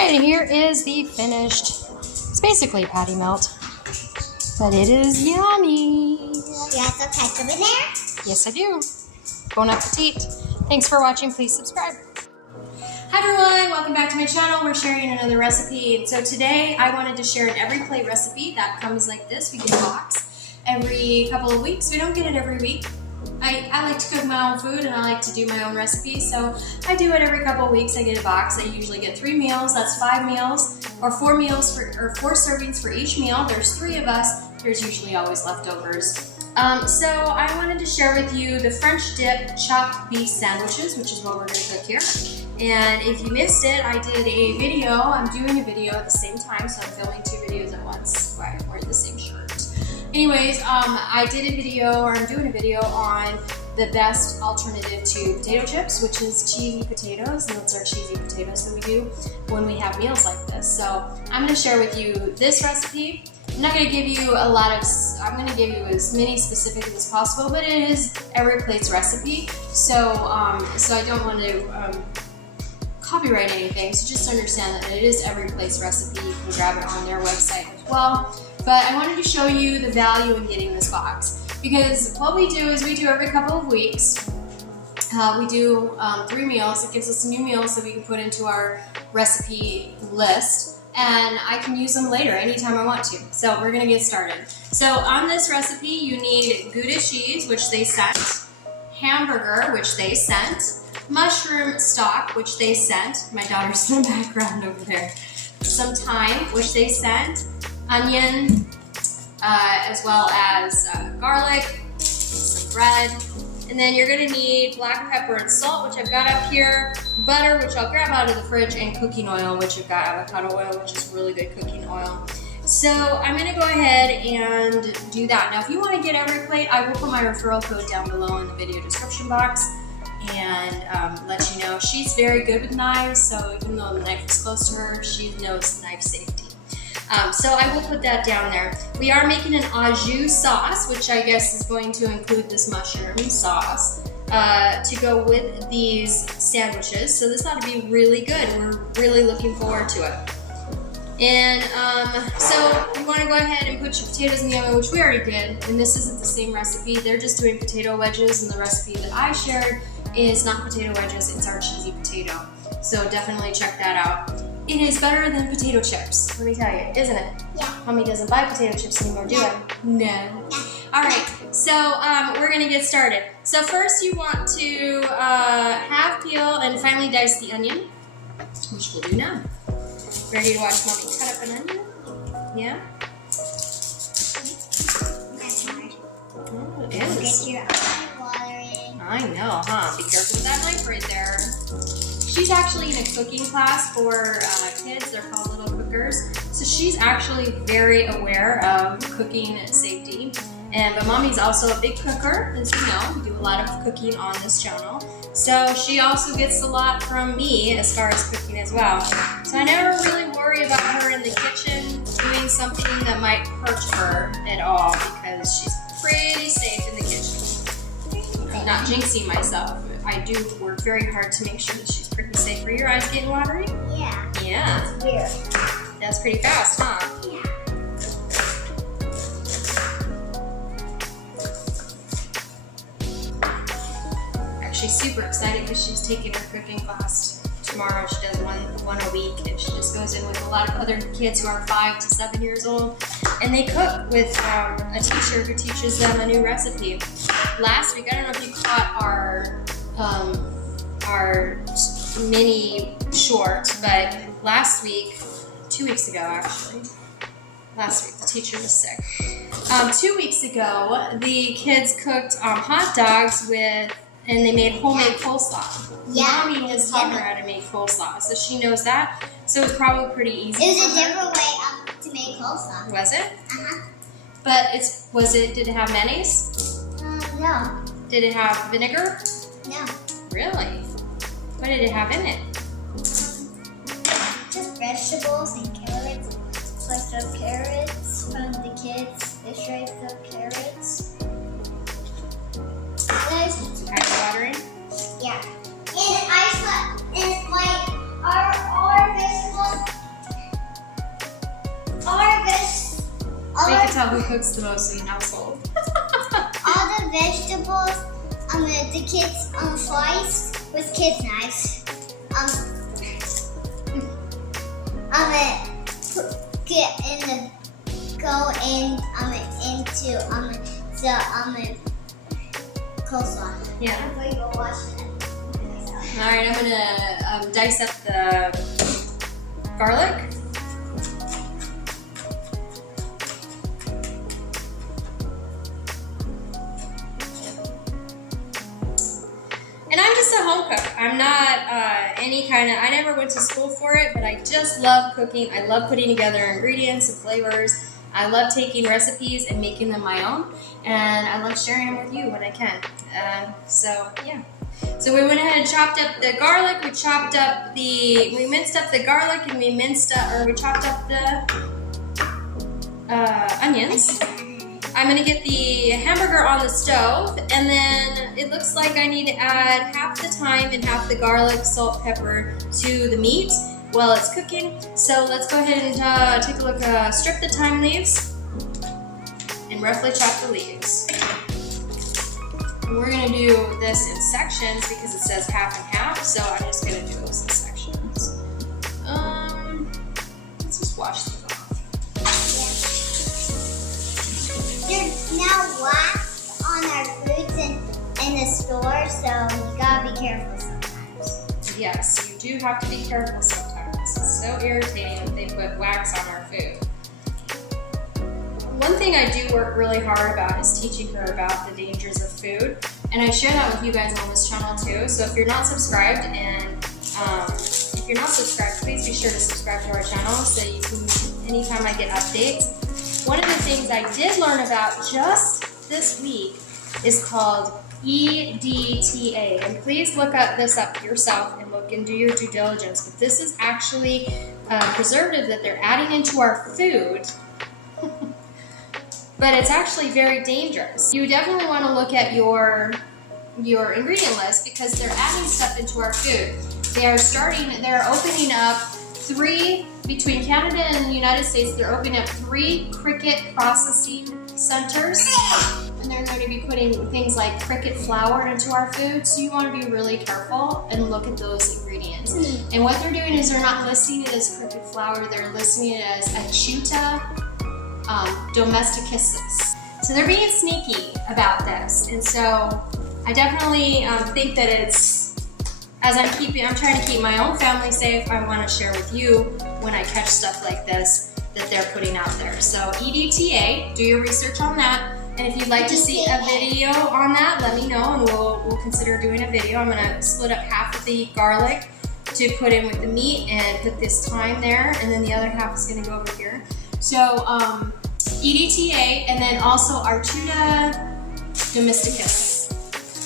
Alright, here is the finished, it's basically patty melt, but it is yummy. You have some ketchup in there? Yes, I do. Bon appetit. Thanks for watching. Please subscribe. Hi everyone, welcome back to my channel. We're sharing another recipe. So today I wanted to share an every plate recipe that comes like this. We get a box every couple of weeks. We don't get it every week. I like to cook my own food and I like to do my own recipes, so I do it every couple of weeks. I get a box. I usually get 3 meals. That's 5 meals, or 4 meals or 4 servings for each meal. There's 3 of us. There's usually always leftovers. So I wanted to share with you the French dip chopped beef sandwiches, which is what we're going to cook here. And if you missed it, I did a video. I'm doing a video at the same time, so I'm filming 2 videos at once. Why I'm wearing the same shirt. Anyways, I did a video, or I'm doing a video on the best alternative to potato chips, which is cheesy potatoes, and that's our cheesy potatoes that we do when we have meals like this. So I'm going to share with you this recipe. I'm not going to give you a lot of, I'm going to give you as many specifics as possible, but it is every plate's recipe, so I don't want to copyright anything, so just understand that it is every plate's recipe. You can grab it on their website as well. But I wanted to show you the value in getting this box, because what we do is we do every couple of weeks. We do 3 meals. It gives us new meals that we can put into our recipe list, and I can use them later anytime I want to. So we're gonna get started. So on this recipe, you need Gouda cheese, which they sent, hamburger, which they sent, mushroom stock, which they sent. My daughter's in the background over there. Some thyme, which they sent, onion, as well as garlic, some bread, and then you're going to need black pepper and salt, which I've got up here, butter, which I'll grab out of the fridge, and cooking oil, which I've got avocado oil, which is really good cooking oil. So I'm going to go ahead and do that. Now if you want to get every plate, I will put my referral code down below in the video description box and let you know. She's very good with knives, so even though the knife is close to her, she knows knife safety. So I will put that down there. We are making an au jus sauce, which I guess is going to include this mushroom sauce to go with these sandwiches. So this ought to be really good. We're really looking forward to it. And so you want to go ahead and put your potatoes in the oven, which we already did. And this isn't the same recipe. They're just doing potato wedges, and the recipe that I shared is not potato wedges, it's our cheesy potato. So definitely check that out. It is better than potato chips, let me tell you, isn't it? Yeah. Mommy doesn't buy potato chips anymore, do I? No. Alright, so we're going to get started. So first you want to half peel and finely dice the onion, which we'll do now. Ready to watch Mommy cut up an onion? Yeah? That's hard. Oh, it is. Get your eye watering. I know, huh? Be careful with that knife right there. She's actually in a cooking class for kids. They're called Little Cookers. So she's actually very aware of cooking safety. But Mommy's also a big cooker, as you know. We do a lot of cooking on this channel. So she also gets a lot from me as far as cooking as well. So I never really worry about her in the kitchen doing something that might hurt her at all, because she's pretty safe in the kitchen. I'm not jinxing myself. I do work very hard to make sure that she's pretty safe. Are your eyes getting watery? Yeah. Yeah. It's weird. That's pretty fast, huh? Yeah. Actually super excited because she's taking her cooking class tomorrow. She does one a week, and she just goes in with a lot of other kids who are 5 to 7 years old, and they cook with a teacher who teaches them a new recipe. Last week, I don't know if you caught our mini short, but last week, 2 weeks ago actually, last week the teacher was sick. 2 weeks ago, the kids cooked hot dogs with, and they made homemade coleslaw. Yeah. Mommy has taught her how to make coleslaw, so she knows that. So it's probably pretty easy. It was a different way to make coleslaw. Was it? Uh-huh. But did it have mayonnaise? No. Did it have vinegar? No. Really? What did it have in it? Just vegetables and carrots. Sliced up carrots from the kids. They sliced up carrots. Eye watering? Yeah. And I saw, and like our vegetables cooks the most in the household. All the vegetables, the kids slice with kids' knives. Get in the go in into the coleslaw. Yeah. I'm going to go wash it. All right, I'm gonna dice up the garlic. And I'm just a home cook. I'm not I never went to school for it, but I just love cooking. I love putting together ingredients and flavors. I love taking recipes and making them my own. And I love sharing them with you when I can. So yeah. So we went ahead and chopped up the garlic. We minced up the garlic, and we chopped up the onions. I'm gonna get the hamburger on the stove, and then it looks like I need to add half the thyme and half the garlic, salt, pepper to the meat while it's cooking. So let's go ahead and take a look. Strip the thyme leaves and roughly chop the leaves. And we're gonna do this in sections because it says half and half, so I'm just gonna do this in sections. Let's just wash these off. There's now wax on our foods in the store, so you gotta be careful sometimes. Yes, you do have to be careful sometimes. It's so irritating that they put wax on our food. One thing I do work really hard about is teaching her about the dangers of food, and I share that with you guys on this channel too. So if you're not subscribed, please be sure to subscribe to our channel so you can, anytime I get updates. One of the things I did learn about just this week is called EDTA, and please look this up yourself and look and do your due diligence. But this is actually a preservative that they're adding into our food, but it's actually very dangerous. You definitely want to look at your ingredient list because they're adding stuff into our food. They're opening up between Canada and the United States, they're opening up 3 cricket processing centers, and they're going to be putting things like cricket flour into our food, so you want to be really careful and look at those ingredients. And what they're doing is they're not listing it as cricket flour, they're listing it as Acheta Domesticus. So they're being sneaky about this, and so I definitely think that it's, as I'm trying to keep my own family safe, I want to share with you when I catch stuff like this that they're putting out there. So EDTA, do your research on that. And if you'd like to see a video on that, let me know and we'll consider doing a video. I'm gonna split up half of the garlic to put in with the meat and put this thyme there, and then the other half is gonna go over here. So EDTA, and then also Acheta Domesticus.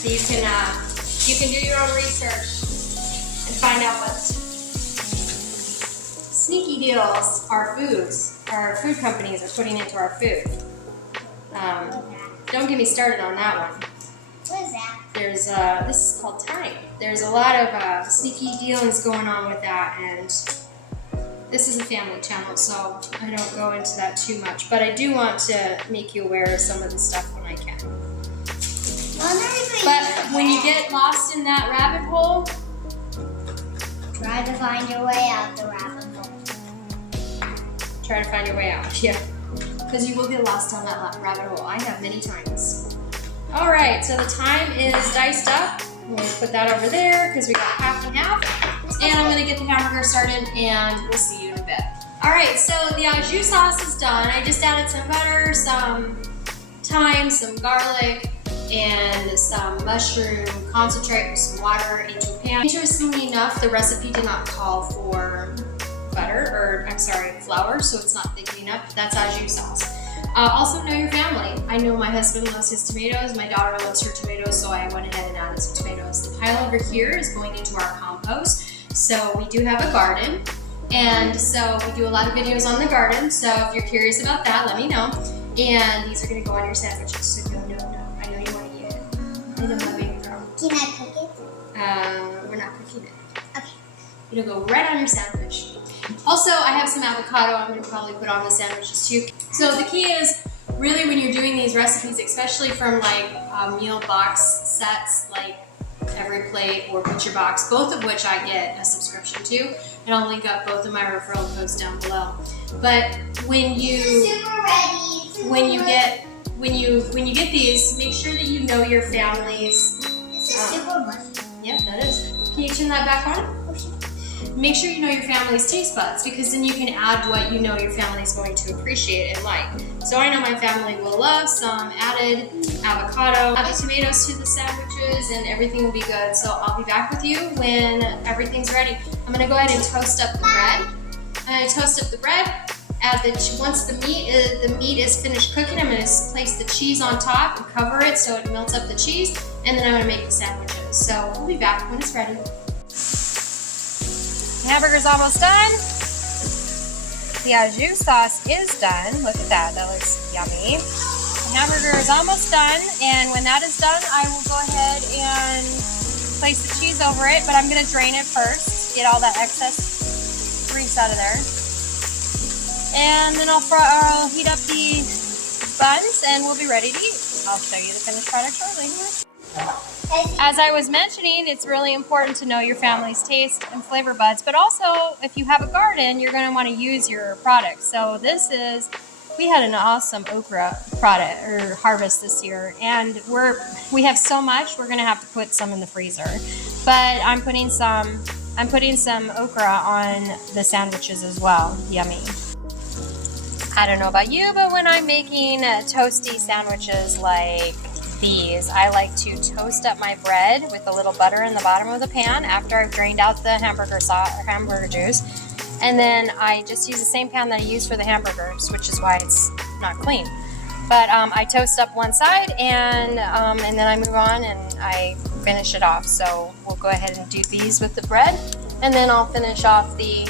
So you can do your own research and find out what sneaky deals our food companies are putting into our food. Don't get me started on that one. What is that? There's this is called thyme. There's a lot of sneaky dealings going on with that, and this is a family channel, so I don't go into that too much. But I do want to make you aware of some of the stuff when I can. But when you get lost in that rabbit hole, try to find your way out the rabbit hole. Try to find your way out, yeah. Because you will get lost down that rabbit hole. I have many times. All right, so the thyme is diced up. I'm gonna put that over there because we got half and half. And I'm gonna get the hamburger started and we'll see you in a bit. All right, so the au jus sauce is done. I just added some butter, some thyme, some garlic, and some mushroom concentrate with some water into a pan. Interestingly enough, the recipe did not call for flour, so it's not thick enough. That's au jus sauce. Also, know your family. I know my husband loves his tomatoes, my daughter loves her tomatoes, so I went ahead and added some tomatoes. The pile over here is going into our compost. So we do have a garden, and so we do a lot of videos on the garden, so if you're curious about that, let me know. And these are going to go on your sandwiches, so no, I know you want to eat it. I know my baby girl. Can I cook it? We're not cooking it. Okay. It'll go right on your sandwich. Also, I have some avocado I'm going to probably put on the sandwiches too. So the key is really when you're doing these recipes, especially from like meal box sets like Every Plate or Butcher Box, both of which I get a subscription to, and I'll link up both of my referral codes down below. But when you get these, make sure that you know your family's. This is super mushy. Yeah, that is. Can you turn that back on? Make sure you know your family's taste buds, because then you can add what you know your family's going to appreciate and like. So I know my family will love some added avocado, add the tomatoes to the sandwiches, and everything will be good. So I'll be back with you when everything's ready. I'm gonna go ahead and toast up the bread. I'm gonna toast up the bread. Once the meat is finished cooking, I'm gonna place the cheese on top and cover it so it melts up the cheese, and then I'm gonna make the sandwiches. So we'll be back when it's ready. The hamburger's almost done. The au jus sauce is done. Look at that, that looks yummy. The hamburger is almost done, and when that is done, I will go ahead and place the cheese over it, but I'm gonna drain it first, get all that excess grease out of there. And then I'll heat up the buns, and we'll be ready to eat. I'll show you the finished product shortly. As I was mentioning, it's really important to know your family's taste and flavor buds, but also if you have a garden, you're going to want to use your products. So we had an awesome okra harvest this year, and we have so much, we're going to have to put some in the freezer. But I'm putting some okra on the sandwiches as well. Yummy. I don't know about you, but when I'm making toasty sandwiches like these, I like to toast up my bread with a little butter in the bottom of the pan after I've drained out the hamburger juice, and then I just use the same pan that I use for the hamburgers, which is why it's not clean. But I toast up one side, and then I move on and I finish it off. So we'll go ahead and do these with the bread, and then I'll finish off the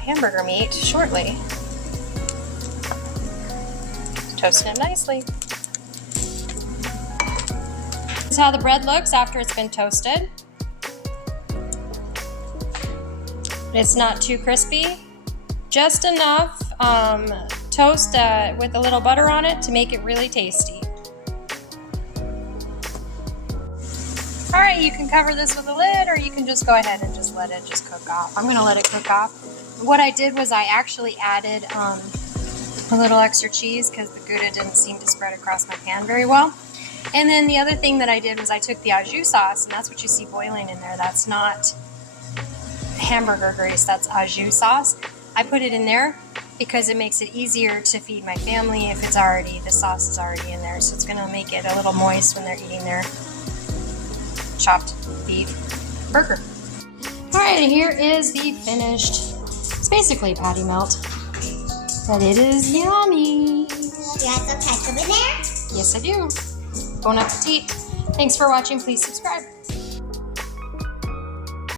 hamburger meat shortly. Toasting it nicely. This is how the bread looks after it's been toasted. It's not too crispy, just enough toast with a little butter on it to make it really tasty. All right, you can cover this with a lid, or you can just go ahead and just let it cook off. I'm gonna let it cook off. What I did was I actually added a little extra cheese because the Gouda didn't seem to spread across my pan very well. And then the other thing that I did was I took the au jus sauce, and that's what you see boiling in there. That's not hamburger grease, that's au jus sauce. I put it in there because it makes it easier to feed my family if the sauce is already in there. So it's gonna make it a little moist when they're eating their chopped beef burger. All right, and here is the finished, it's basically patty melt, but it is yummy. Do you have some ketchup in there? Yes, I do. Bon appetit. Thanks for watching. Please subscribe.